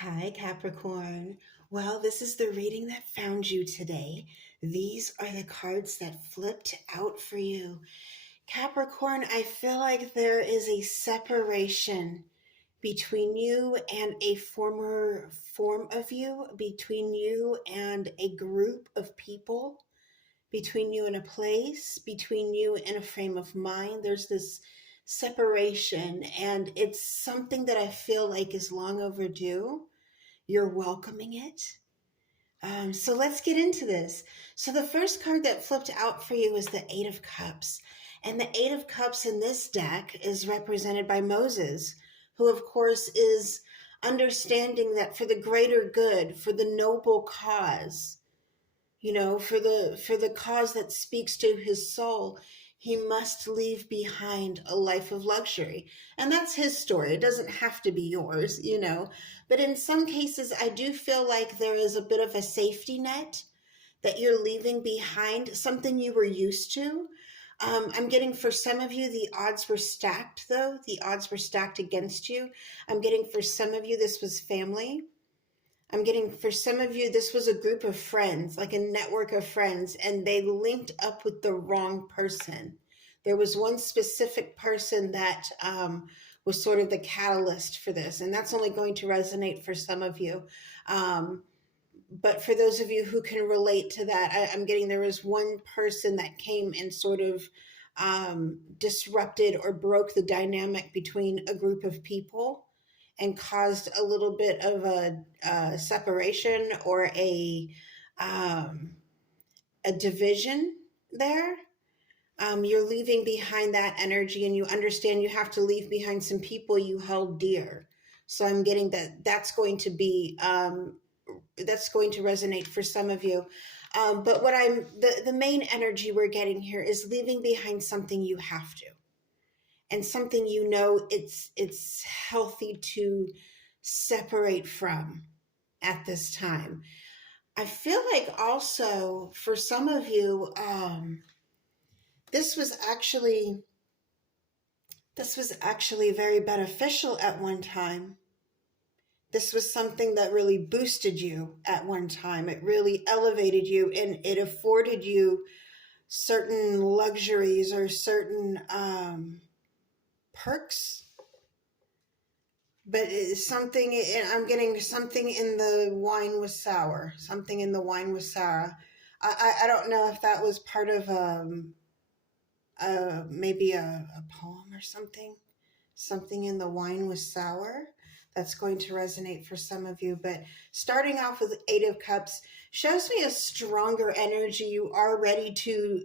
Hi, Capricorn. Well, this is the reading that found you today. These are the cards that flipped out for you. Capricorn, I feel like there is a separation between you and a former form of you, between you and a group of people, between you and a place, between you and a frame of mind. There's this separation, and it's something that I feel like is long overdue. You're welcoming it. So let's get into this. So the first card that flipped out for you is the Eight of Cups. And the Eight of Cups in this deck is represented by Moses, who of course is understanding that for the greater good, for the noble cause, for the cause that speaks to his soul, he must leave behind a life of luxury. And that's his story. It doesn't have to be yours. But in some cases, I do feel like there is a bit of a safety net that you're leaving behind, something you were used to. I'm getting for some of you, the odds were stacked, though. The odds were stacked against you. I'm getting for some of you, this was family. I'm getting for some of you, this was a group of friends, like a network of friends, and they linked up with the wrong person. There was one specific person that was sort of the catalyst for this, and that's only going to resonate for some of you. But for those of you who can relate to that, I'm getting there was one person that came and sort of disrupted or broke the dynamic between a group of people and caused a little bit of a separation or a division there. You're leaving behind that energy, and you understand you have to leave behind some people you held dear. So I'm getting that that's going to be that's going to resonate for some of you. But what the main energy we're getting here is leaving behind something you have to, and something it's healthy to separate from at this time. I feel like also for some of you, this was actually very beneficial at one time. This was something that really boosted you at one time. It really elevated you, and it afforded you certain luxuries or certain perks. But it's something, I'm getting something in the wine was sour. Something in the wine was sour. I don't know if that was part of maybe a poem or something. Something in the wine was sour. That's going to resonate for some of you. But starting off with Eight of Cups shows me a stronger energy. You are ready to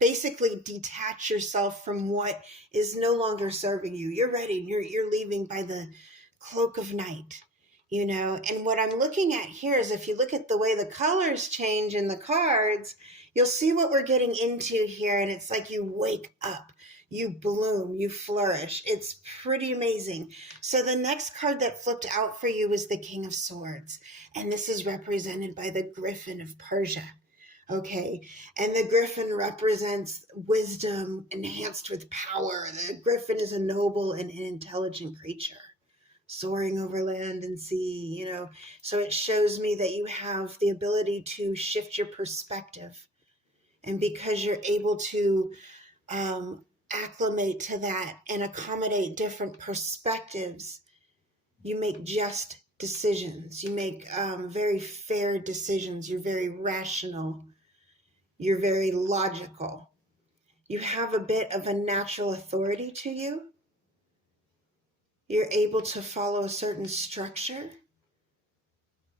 basically detach yourself from what is no longer serving you. You're ready. You're leaving by the cloak of night. And what I'm looking at here is, if you look at the way the colors change in the cards, you'll see what we're getting into here. And it's like you wake up, you bloom, you flourish. It's pretty amazing. So the next card that flipped out for you is the King of Swords. And this is represented by the Griffin of Persia. Okay, and the griffin represents wisdom enhanced with power. The griffin is a noble and an intelligent creature, soaring over land and sea. So it shows me that you have the ability to shift your perspective. And because you're able to acclimate to that and accommodate different perspectives, you make just decisions. You make very fair decisions. You're very rational. You're very logical. You have a bit of a natural authority to you. You're able to follow a certain structure.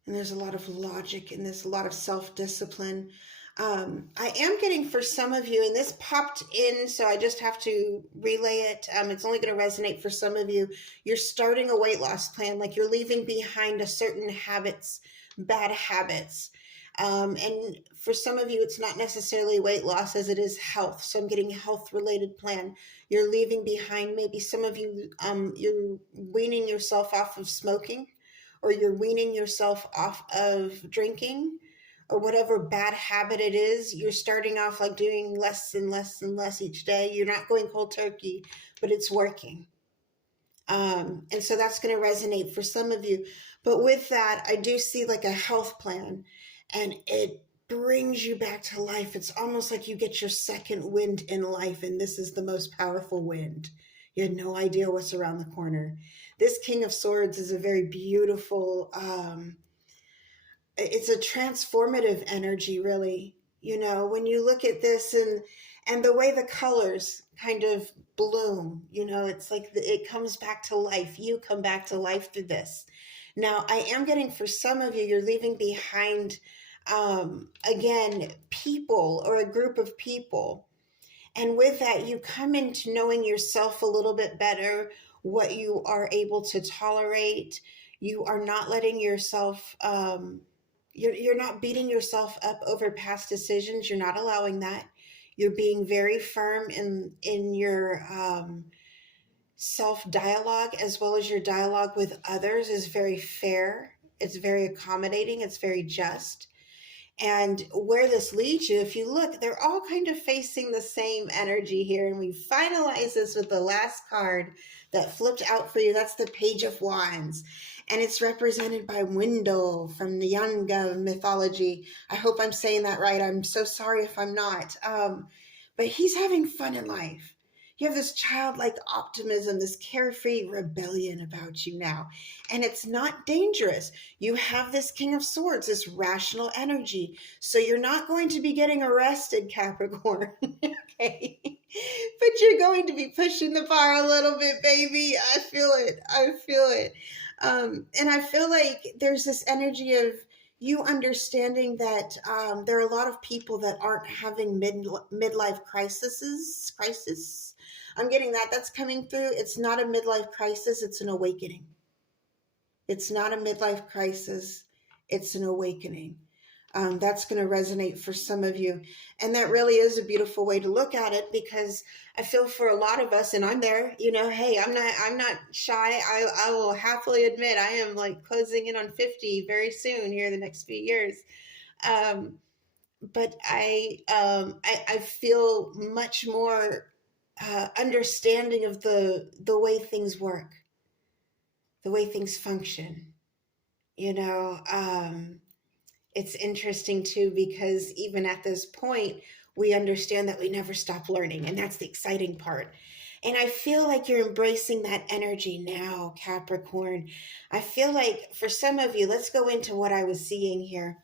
And there's a lot of logic in this, a lot of self-discipline. I am getting for some of you, and this popped in, so I just have to relay it. It's only going to resonate for some of you. You're starting a weight loss plan, like you're leaving behind a certain habits, bad habits. And for some of you, it's not necessarily weight loss as it is health. So I'm getting a health-related plan. You're leaving behind, maybe some of you, you're weaning yourself off of smoking, or you're weaning yourself off of drinking, or whatever bad habit it is. You're starting off like doing less and less and less each day. You're not going cold turkey, but it's working. And so that's going to resonate for some of you. But with that, I do see like a health plan, and it brings you back to life. It's almost like you get your second wind in life, and this is the most powerful wind. You had no idea what's around the corner. This King of Swords is a very beautiful, it's a transformative energy, really. You know, when you look at this, and the way the colors kind of bloom, you know, it's like it comes back to life. You come back to life through this. Now, I am getting, for some of you, you're leaving behind, again, people or a group of people. And with that, you come into knowing yourself a little bit better, what you are able to tolerate. You are not letting yourself, you're not beating yourself up over past decisions. You're not allowing that. You're being very firm in your self dialogue, as well as your dialogue with others is very fair. It's very accommodating. It's very just. And where this leads you, if you look, they're all kind of facing the same energy here. And we finalize this with the last card that flipped out for you. That's the Page of Wands. And it's represented by Wendell from the Yanga mythology. I hope I'm saying that right. I'm so sorry if I'm not. But he's having fun in life. You have this childlike optimism, this carefree rebellion about you now. And it's not dangerous. You have this King of Swords, this rational energy. So you're not going to be getting arrested, Capricorn. Okay. But you're going to be pushing the bar a little bit, baby. I feel it. I feel it. And I feel like there's this energy of you understanding that there are a lot of people that aren't having midlife crisis. I'm getting that. That's coming through. It's not a midlife crisis. It's an awakening. It's not a midlife crisis. It's an awakening. That's going to resonate for some of you. And that really is a beautiful way to look at it, because I feel for a lot of us, and I'm there, you know, hey, I'm not shy. I will happily admit I am like closing in on 50 very soon here the next few years. But I feel much more understanding of the way things work, the way things function. You know, it's interesting too, because even at this point, we understand that we never stop learning, and that's the exciting part. And I feel like you're embracing that energy now, Capricorn. I feel like for some of you, let's go into what I was seeing here.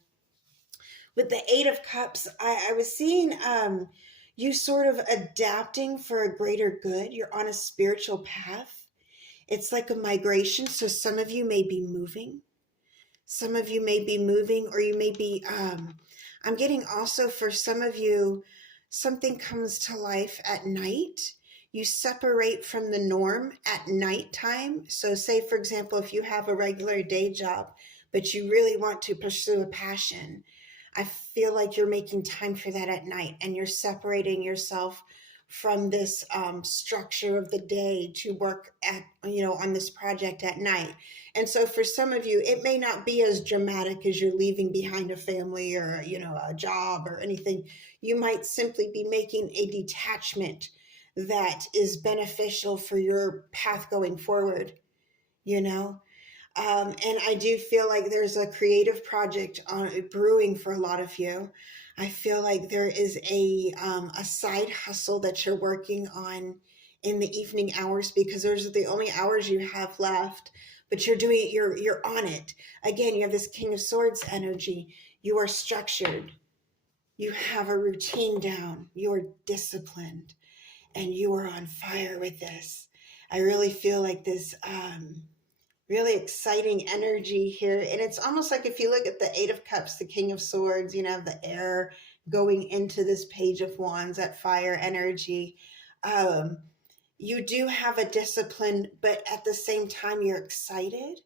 With the Eight of Cups, I was seeing you sort of adapting for a greater good. You're on a spiritual path. It's like a migration. So some of you may be moving. Some of you may be moving, or you may be, I'm getting also for some of you, something comes to life at night. You separate from the norm at nighttime. So say, for example, if you have a regular day job, but you really want to pursue a passion, I feel like you're making time for that at night, and you're separating yourself from this structure of the day to work at, you know, on this project at night. And so for some of you, it may not be as dramatic as you're leaving behind a family or, you know, a job or anything. You might simply be making a detachment that is beneficial for your path going forward, you know. And I do feel like there's a creative project brewing for a lot of you. I feel like there is a side hustle that you're working on in the evening hours, because those are the only hours you have left. But you're doing it. You're on it. Again, you have this King of Swords energy. You are structured. You have a routine down. You're disciplined, and you are on fire with this. I really feel like this. Really exciting energy here. And it's almost like if you look at the Eight of Cups, the King of Swords, you know, the air going into this Page of Wands, that fire energy. You do have a discipline, but at the same time, you're excited.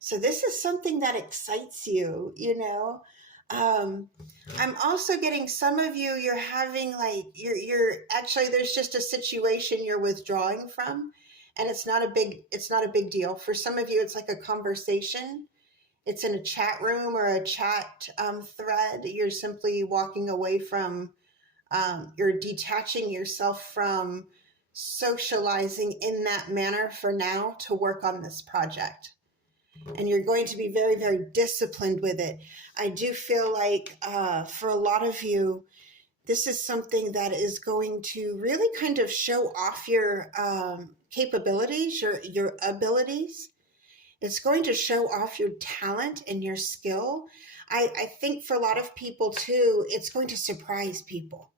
So this is something that excites you, you know. I'm also getting some of you, you're having like, you're actually, there's just a situation you're withdrawing from, and it's not a big deal. For some of you, it's like a conversation. It's in a chat room or a chat thread. You're simply walking away from, you're detaching yourself from socializing in that manner for now to work on this project. And you're going to be very, very disciplined with it. I do feel like for a lot of you, this is something that is going to really kind of show off your capabilities, your abilities. It's going to show off your talent and your skill. I think for a lot of people too, it's going to surprise people.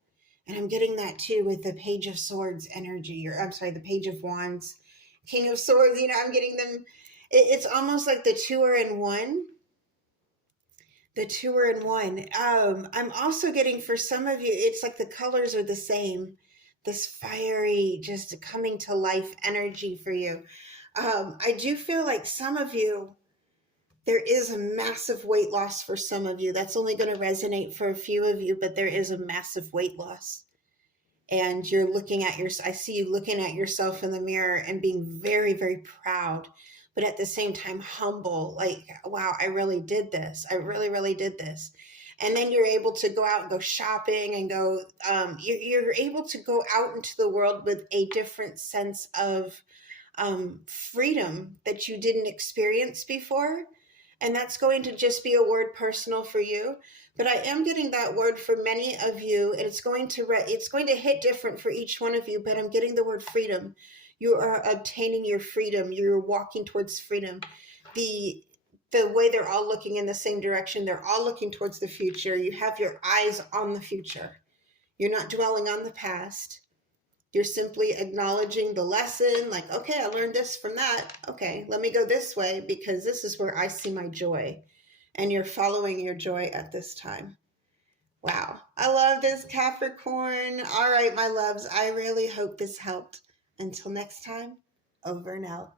And I'm getting that too with the Page of Swords energy, or I'm sorry, the Page of Wands, King of Swords. I'm getting them. It's almost like the two are in one. The two are in one. I'm also getting for some of you, it's like the colors are the same. This fiery, just coming to life energy for you. I do feel like some of you, there is a massive weight loss for some of you. That's only going to resonate for a few of you, but there is a massive weight loss. And you're looking at I see you looking at yourself in the mirror and being very, very proud, but at the same time humble, like, wow, I really did this. I really, really did this. And then you're able to go out and go shopping and go, you're able to go out into the world with a different sense of freedom that you didn't experience before. And that's going to just be a word personal for you. But I am getting that word for many of you, and it's going to hit different for each one of you, but I'm getting the word freedom. You are obtaining your freedom. You're walking towards freedom. The way they're all looking in the same direction, they're all looking towards the future. You have your eyes on the future. You're not dwelling on the past. You're simply acknowledging the lesson, like, okay, I learned this from that. Okay, let me go this way because this is where I see my joy. And you're following your joy at this time. Wow, I love this, Capricorn. All right, my loves, I really hope this helped. Until next time, over and out.